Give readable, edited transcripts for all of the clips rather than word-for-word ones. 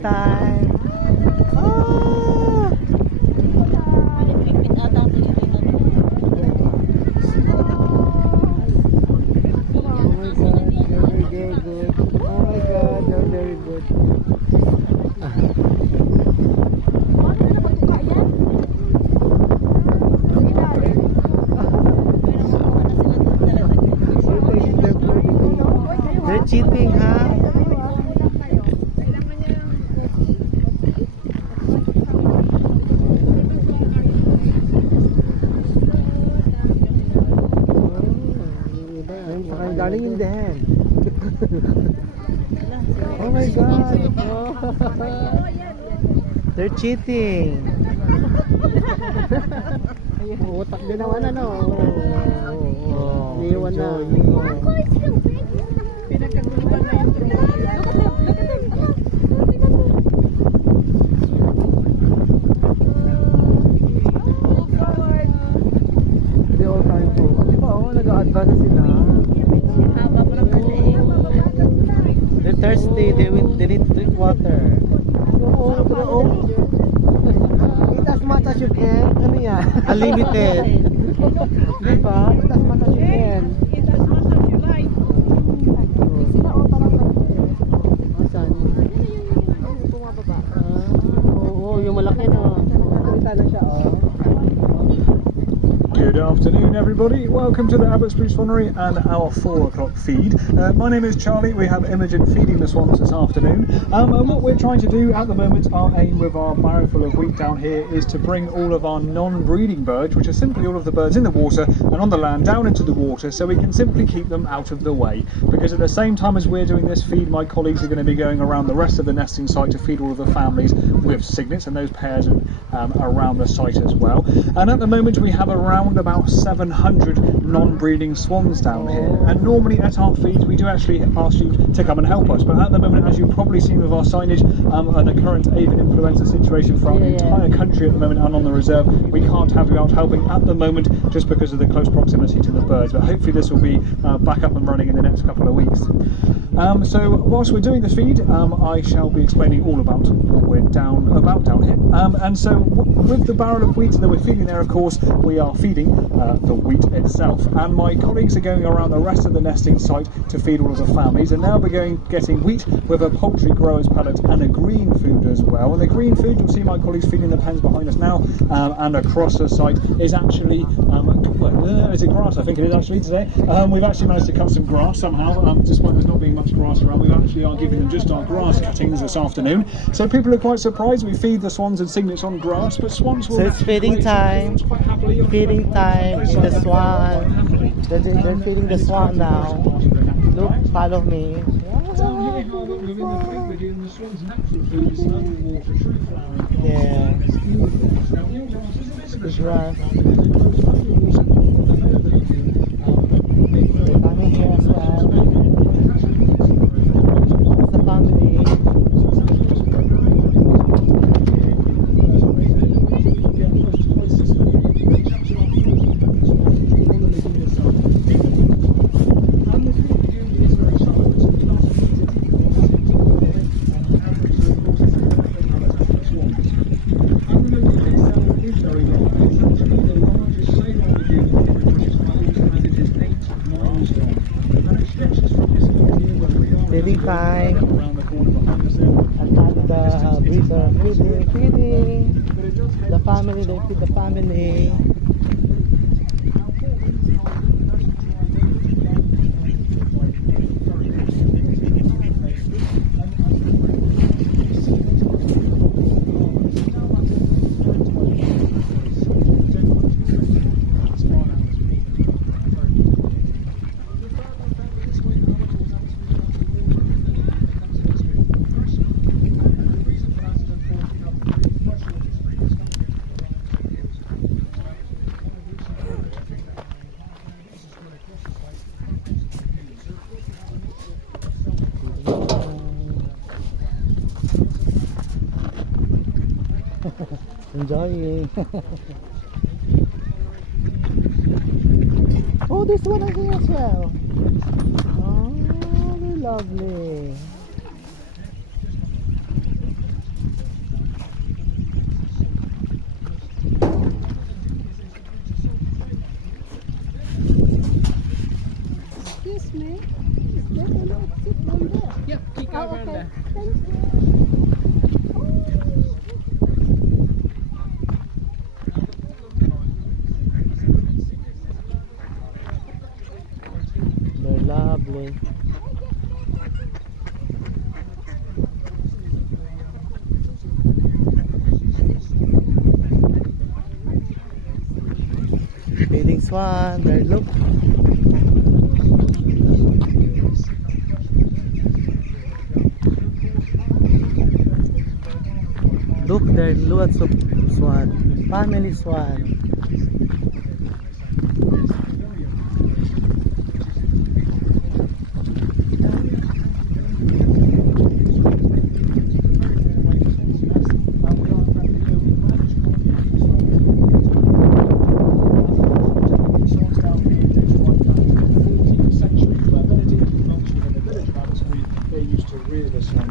time. Oh, my God, you're very good. They're cheating, ha? I'm darling in the hand. Oh my God. Oh. They're cheating. Utak din naman ano. Niwan na. Pinagkagulupan na yung drone. They all trying to. Di ba, nag-a-advance na sila. They're thirsty. They need to drink water. Eat as much as you can. Ano yan? Unlimited. Di ba? Eat as much as you can. Eat as much as you like. Sila o parang asan? Oo, yung malaki na. Nagkakalita na siya Good afternoon everybody, welcome to the Abbotsbury Swannery and our 4 o'clock feed. My name is Charlie, we have Imogen feeding the swans this afternoon, and what we're trying to do at the moment, our aim with our barrow full of wheat down here is to bring all of our non-breeding birds, which are simply all of the birds in the water and on the land, down into the water so we can simply keep them out of the way, because at the same time as we're doing this feed, my colleagues are going to be going around the rest of the nesting site to feed all of the families with cygnets and those pairs around the site as well. And at the moment we have around about 700 non-breeding swans down here, and normally at our feeds we do actually ask you to come and help us, but at the moment, as you've probably seen with our signage, and the current avian influenza situation for the entire country at the moment and on the reserve, we can't have you out helping at the moment just because of the close proximity to the birds, but hopefully this will be back up and running in the next couple of weeks. So whilst we're doing this feed, I shall be explaining all about what we're down here, and so with the barrel of wheat that we're feeding there, of course we are feeding the wheat itself, and my colleagues are going around the rest of the nesting site to feed all of the families, and now we're getting wheat with a poultry grower's pellet and a green food as well. And the green food, you'll see my colleagues feeding the pens behind us now, and across the site is actually is it grass? I think it is actually today. We've actually managed to cut some grass somehow, despite there's not being much grass around. We actually are giving them just our grass cuttings this afternoon, so people are quite surprised. We feed the swans and cygnets on grass, but swans will. So it's feeding time. Feeding time in the swan. They're feeding the swan now. Look, follow me. Yeah. It's grass. They're coming here as well. It's a family. Feeding time. And the breeder feeding the family. They feed the family. Enjoying. Oh, this one is here as well. Oh, they're lovely. They're lovely. Feeding swan, there, look. Look, there are lots of swan. Family swan.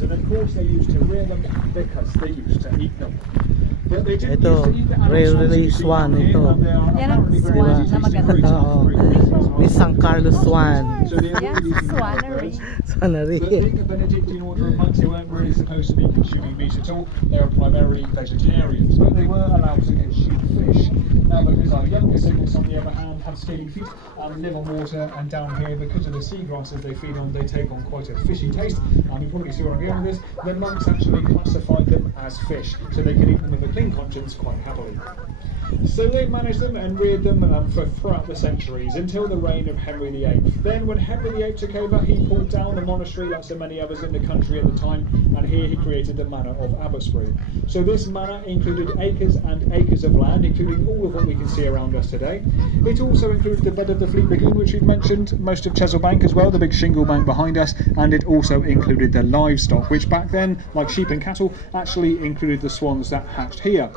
And of course they used to rear them because they used to eat them. But they didn't Ito, used to eat the adult rare swans swan you see down here, ito. and they are Yan ang apparently very swan easy na to maganda. breed. Oo. Ni San Carlos Swan. So they are Yan, really easy to Swannery. breed. Swannery. But being a Benedictine order of monks, they weren't really supposed to be consuming meat at all. They were primarily vegetarians, but they were allowed to consume fish. Now, because our younger siblings, on the other hand, have scaly feet and live on water, and down here, because of the seagrasses they feed on, they take on quite a fishy taste. You probably see where I'm going with this. The monks actually classified them as fish, so they could eat them with a clean conscience quite happily. So they managed them and reared them for throughout the centuries until the reign of Henry VIII. Then when Henry VIII took over, he pulled down the monastery like so many others in the country at the time, and here he created the manor of Abbotsbury. So this manor included acres and acres of land, including all of what we can see around us today. It also included the bed of the Fleet Lagoon, which we've mentioned, most of Chesil Bank as well, the big shingle bank behind us, and it also included the livestock, which back then, like sheep and cattle, actually included the swans that hatched here.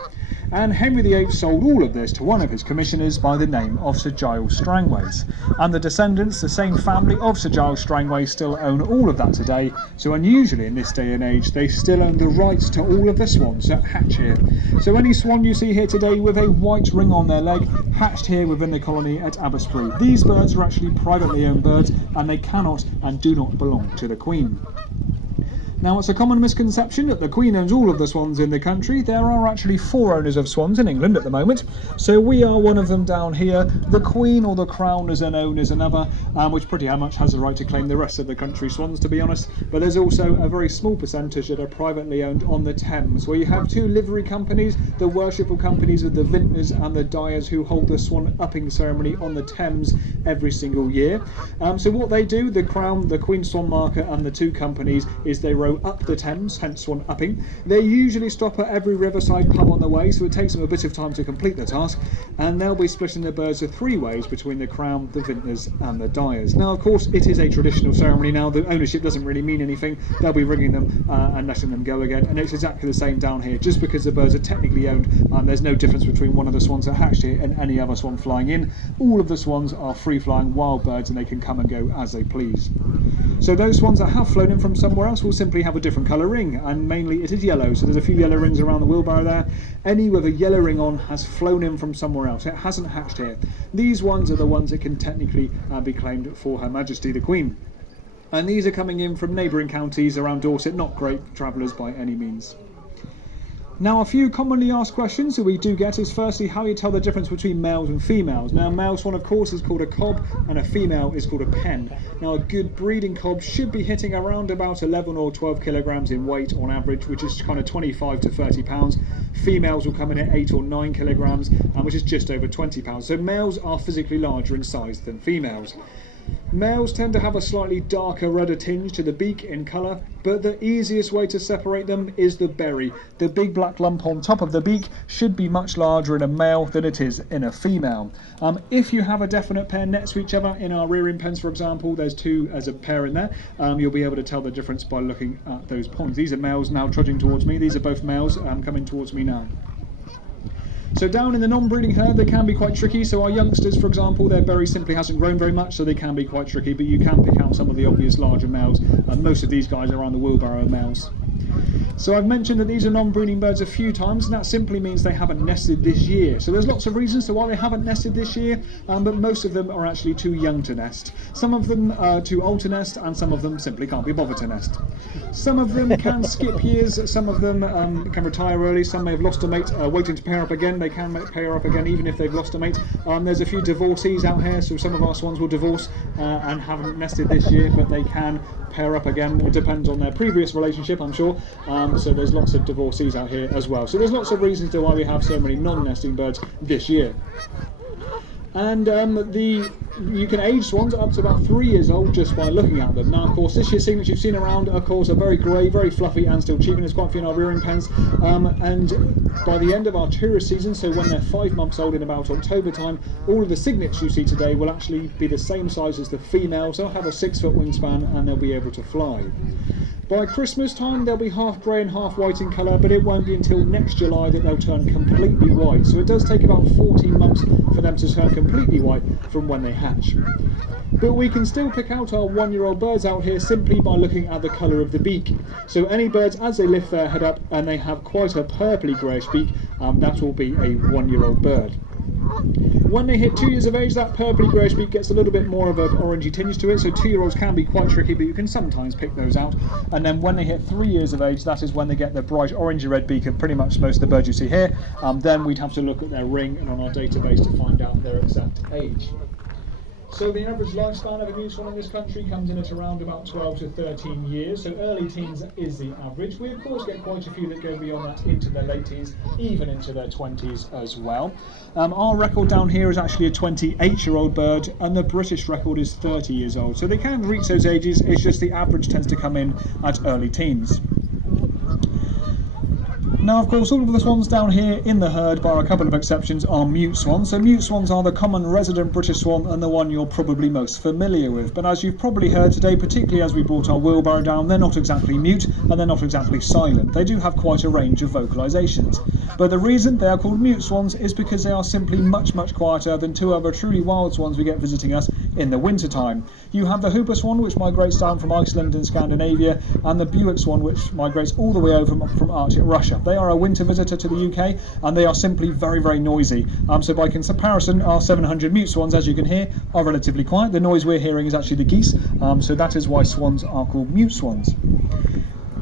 And Henry VIII sold all of this to one of his commissioners by the name of Sir Giles Strangways. And the descendants, the same family of Sir Giles Strangways, still own all of that today. So unusually in this day and age, they still own the rights to all of the swans that hatch here. So any swan you see here today with a white ring on their leg hatched here within the colony at Abbotsbury. These birds are actually privately owned birds, and they cannot and do not belong to the Queen. Now, it's a common misconception that the Queen owns all of the swans in the country. There are actually 4 owners of swans in England at the moment, so we are one of them down here. The Queen, or the Crown as they're known, is another, which pretty much has the right to claim the rest of the country's swans, to be honest. But there's also a very small percentage that are privately owned on the Thames, where you have 2 livery companies, the worshipful companies of the vintners and the dyers, who hold the swan upping ceremony on the Thames every single year. So what they do, the Crown, the Queen Swan Market and the 2 companies, is they row up the Thames, hence swan upping. They usually stop at every riverside pub on the way, so it takes them a bit of time to complete the task, and they'll be splitting the birds 3 ways between the Crown, the vintners and the dyers. Now, of course, it is a traditional ceremony now. The ownership doesn't really mean anything. They'll be ringing them and letting them go again, and it's exactly the same down here. Just because the birds are technically owned, there's no difference between one of the swans that hatched here and any other swan flying in. All of the swans are free-flying wild birds, and they can come and go as they please. So those swans that have flown in from somewhere else will simply have a different colour ring, and mainly it is yellow, so there's a few yellow rings around the wheelbarrow there. Any with a yellow ring on has flown in from somewhere else. It hasn't hatched here. These ones are the ones that can technically be claimed for Her Majesty the Queen. And these are coming in from neighbouring counties around Dorset, not great travellers by any means. Now, a few commonly asked questions that we do get is firstly how you tell the difference between males and females. Now, a male swan, of course, is called a cob, and a female is called a pen. Now, a good breeding cob should be hitting around about 11 or 12 kilograms in weight on average, which is kind of 25 to 30 pounds. Females will come in at 8 or 9 kilograms, which is just over 20 pounds. So males are physically larger in size than females. Males tend to have a slightly darker, redder tinge to the beak in colour, but the easiest way to separate them is the berry. The big black lump on top of the beak should be much larger in a male than it is in a female. If you have a definite pair next to each other, in our rearing pens for example, there's 2 as a pair in there, you'll be able to tell the difference by looking at those points. These are males now trudging towards me. These are both males coming towards me now. So down in the non-breeding herd, they can be quite tricky. So our youngsters, for example, their berry simply hasn't grown very much, so they can be quite tricky, but you can pick out some of the obvious larger males. Most of these guys are on the wheelbarrow males. So I've mentioned that these are non-breeding birds a few times, and that simply means they haven't nested this year. So there's lots of reasons to why they haven't nested this year, but most of them are actually too young to nest. Some of them are too old to nest, and some of them simply can't be bothered to nest. Some of them can skip years, some of them can retire early, some may have lost a mate, waiting to pair up again. They can pair up again even if they've lost a mate. There's a few divorcees out here, so some of our swans will divorce and haven't nested this year, but they can pair up again. It depends on their previous relationship, I'm sure. So there's lots of divorcees out here as well. So there's lots of reasons to why we have so many non-nesting birds this year. And you can age swans up to about 3 years old just by looking at them. Now, of course, this year's cygnets you've seen around, of course, are very grey, very fluffy, and still cheap, and there's quite a few in our rearing pens. And by the end of our tourist season, so when they're 5 months old in about October time, all of the cygnets you see today will actually be the same size as the females. They'll have a 6-foot wingspan, and they'll be able to fly. By Christmas time, they'll be half grey and half white in colour, but it won't be until next July that they'll turn completely white. So it does take about 14 months for them to turn completely white from when they hatch. But we can still pick out our 1-year-old birds out here simply by looking at the colour of the beak. So any birds, as they lift their head up and they have quite a purpley greyish beak, that will be a 1-year-old bird. When they hit 2 years of age, that purpley greyish beak gets a little bit more of an orangey tinge to it, so 2-year-olds can be quite tricky, but you can sometimes pick those out. And then when they hit 3 years of age, that is when they get the bright orangey red beak of pretty much most of the birds you see here. Then we'd have to look at their ring and on our database to find out their exact age. So the average lifespan of a new swan in this country comes in at around about 12 to 13 years, so early teens is the average. We of course get quite a few that go beyond that into their late teens, even into their 20s as well. Our record down here is actually a 28-year-old bird, and the British record is 30 years old. So they can reach those ages, it's just the average tends to come in at early teens. Now, of course, all of the swans down here in the herd, bar a couple of exceptions, are mute swans. So mute swans are the common resident British swan and the one you're probably most familiar with. But as you've probably heard today, particularly as we brought our wheelbarrow down, they're not exactly mute and they're not exactly silent. They do have quite a range of vocalisations. But the reason they are called mute swans is because they are simply much, much quieter than two other truly wild swans we get visiting us in the winter time. You have the hooper swan, which migrates down from Iceland and Scandinavia, and the Buick swan, which migrates all the way over from Arctic Russia. They are a winter visitor to the UK, and they are simply very, very noisy. So by comparison, our 700 mute swans, as you can hear, are relatively quiet. The noise we're hearing is actually the geese, so that is why swans are called mute swans.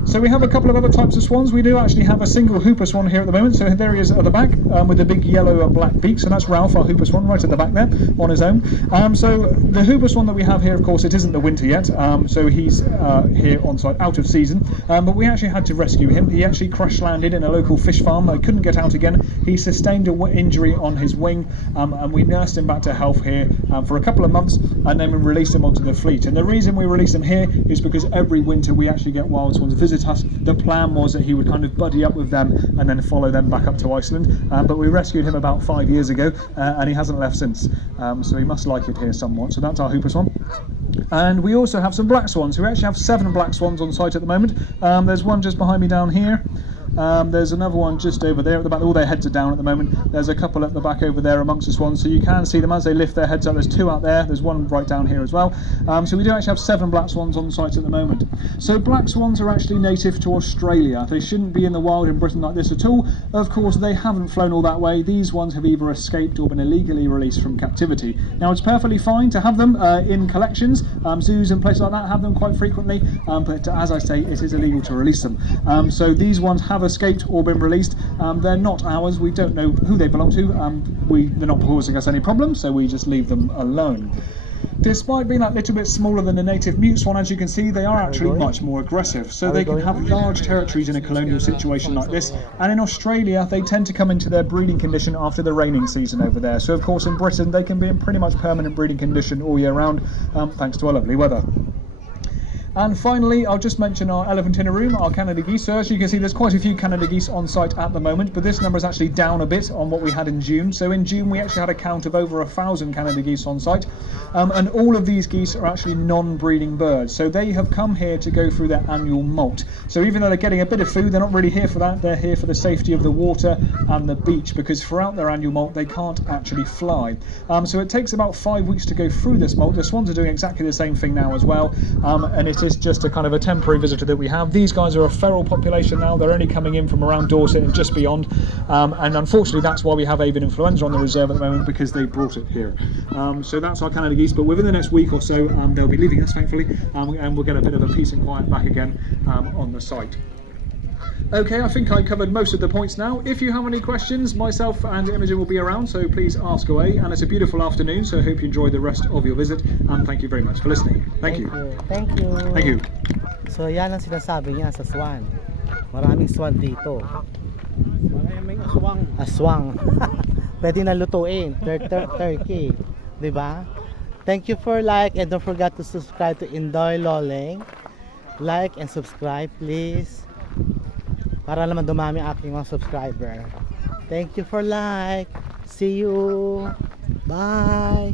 So we have a couple of other types of swans. We do actually have a single hooper swan here at the moment. So there he is at the back with a big yellow and black beak. So that's Ralph, our hooper swan, right at the back there on his own. So the hooper swan that we have here, of course, it isn't the winter yet. So he's here on site out of season. But we actually had to rescue him. He actually crash landed in a local fish farm. Couldn't get out again. He sustained an injury on his wing, and we nursed him back to health here for a couple of months, and then we released him onto the fleet. And the reason we released him here is because every winter we actually get wild swans visit us. The plan was that he would kind of buddy up with them and then follow them back up to Iceland, but we rescued him about 5 years ago, and he hasn't left since, so he must like it here somewhat. So that's our hooper swan. And we also have some black swans. We actually have 7 black swans on site at the moment. There's one just behind me down here. There's another one just over there at the back. All their heads are down at the moment. There's a couple at the back over there amongst the swans, so you can see them as they lift their heads up. There's 2 out there. There's one right down here as well. So we do actually have 7 black swans on site at the moment. So black swans are actually native to Australia. They shouldn't be in the wild in Britain like this at all. Of course, they haven't flown all that way. These ones have either escaped or been illegally released from captivity. Now, it's perfectly fine to have them in collections. Zoos and places like that have them quite frequently, but as I say, it is illegal to release them. So these ones have escaped or been released. They're not ours. We don't know who they belong to. They're not causing us any problems, so we just leave them alone. Despite being that little bit smaller than the native mute swan, as you can see, they are actually much more aggressive. So they can have large territories in a colonial situation like this. And in Australia, they tend to come into their breeding condition after the raining season over there. So of course in Britain, they can be in pretty much permanent breeding condition all year round, thanks to our lovely weather. And finally, I'll just mention our elephant in a room, our Canada geese. So as you can see, there's quite a few Canada geese on site at the moment, but this number is actually down a bit on what we had in June. So in June, we actually had a count of over 1,000 Canada geese on site. And all of these geese are actually non-breeding birds. So they have come here to go through their annual molt. So even though they're getting a bit of food, they're not really here for that. They're here for the safety of the water and the beach, because throughout their annual molt, they can't actually fly. So it takes about 5 weeks to go through this molt. The swans are doing exactly the same thing now as well. And it is just a kind of a temporary visitor that we have. These guys are a feral population now. They're only coming in from around Dorset and just beyond, and unfortunately that's why we have avian influenza on the reserve at the moment, because they brought it here. So that's our Canada geese, but within the next week or so they'll be leaving us, thankfully, and we'll get a bit of a peace and quiet back again on the site. Okay, I think I covered most of the points now. If you have any questions, myself and Imogen will be around, so please ask away. And it's a beautiful afternoon, so I hope you enjoy the rest of your visit, and thank you very much for listening. Thank you. Thank you. Thank you. So yan ang sinasabi niya sa swan. Maraming swan dito. Maraming aswang. Aswang. Pwede na lutuin. Turkey. Diba? Thank you for like, and don't forget to subscribe to Indoy Loleng. Like and subscribe please. Para naman dumami aking mga subscriber. Thank you for like. See you. Bye.